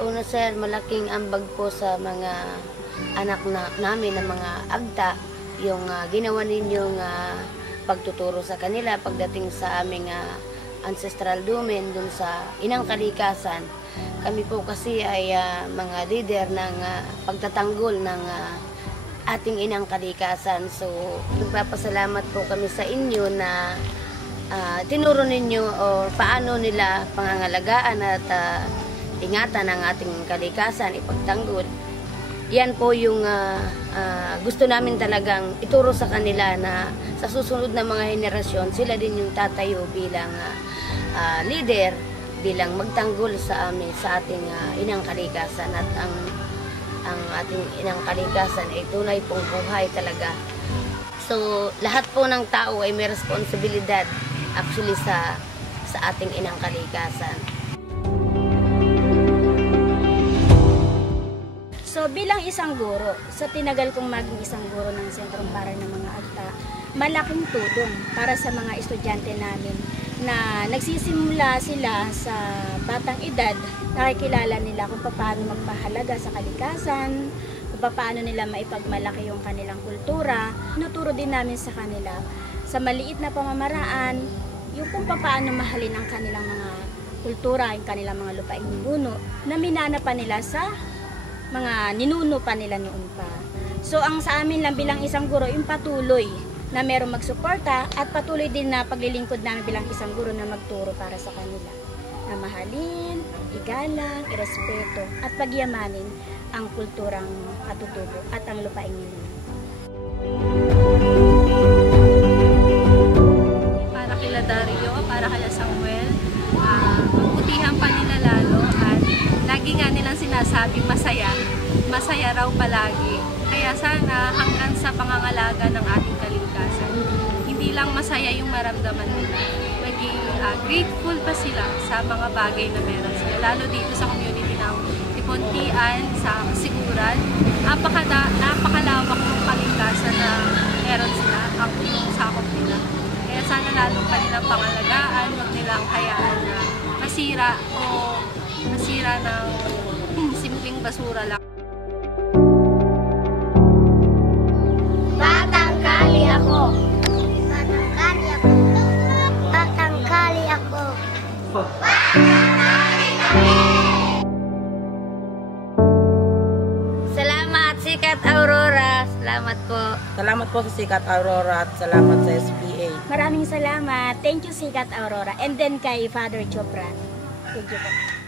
Una sir, malaking ambag po sa mga anak namin ng mga agta, yung ginawa ninyong pagtuturo sa kanila pagdating sa aming ancestral domain dun sa Inang Kalikasan. Kami po kasi ay mga leader ng pagtatanggol ng ating Inang Kalikasan. So, nagpapasalamat po kami sa inyo na tinuro ninyo o paano nila pangangalagaan at ingatan ang ating kalikasan, ipagtanggol. Yan po yung gusto namin talagang ituro sa kanila na sa susunod na mga henerasyon, sila din yung tatayo bilang leader, bilang magtanggol sa amin, sa ating Inang Kalikasan. At ang ating Inang Kalikasan ay tunay pong buhay talaga. So, lahat po ng tao ay may responsibilidad actually sa ating Inang Kalikasan. So bilang isang guro, sa tinagal kong maging isang guro ng Sentrong Paral ng mga Agta, malaking tulong para sa mga estudyante namin na nagsisimula sila sa batang edad, nakikilala nila kung paano magpahalaga sa kalikasan, kung paano nila maipagmalaki yung kanilang kultura. Tinuturo din namin sa kanila sa maliit na pamamaraan, yung kung paano mahalin ang kanilang mga kultura, yung kanilang mga lupaing ninuno, na minana pa nila sa mga ninuno pa nila noon pa. So ang sa amin lang bilang isang guro, yung patuloy na merong magsuporta at patuloy din na paglilingkod namin bilang isang guro na magturo para sa kanila. Na mahalin, igalang, irespeto at pagyamanin ang kulturang katutubo at ang lupaing ninuno. Para kila Dario, para kila Samuel, magbutihan pa nila lalo at lagi nga nilang sinasabing masaya raw palagi. Kaya sana hanggang sa pangangalaga ng ating kalikasan, hindi lang masaya yung maramdaman nila, maging grateful pa sila sa mga bagay na meron sila. Lalo dito sa community ng Tipontian, sa Siguran, napakalawak ng kalikasan na meron sila, ang sakop nila. Kaya sana lalo pa nilang pangalagaan, huwag nilang hayaan na masira ng simpleng basura lang. Tatangkali ako. Tatangkali ako. Tatangkali ako. Salamat, Sikat Aurora. Salamat po. Salamat po sa Sikat Aurora at salamat sa SPA. Maraming salamat. Thank you Sikat Aurora. And then kay Father Chopra. Thank you po.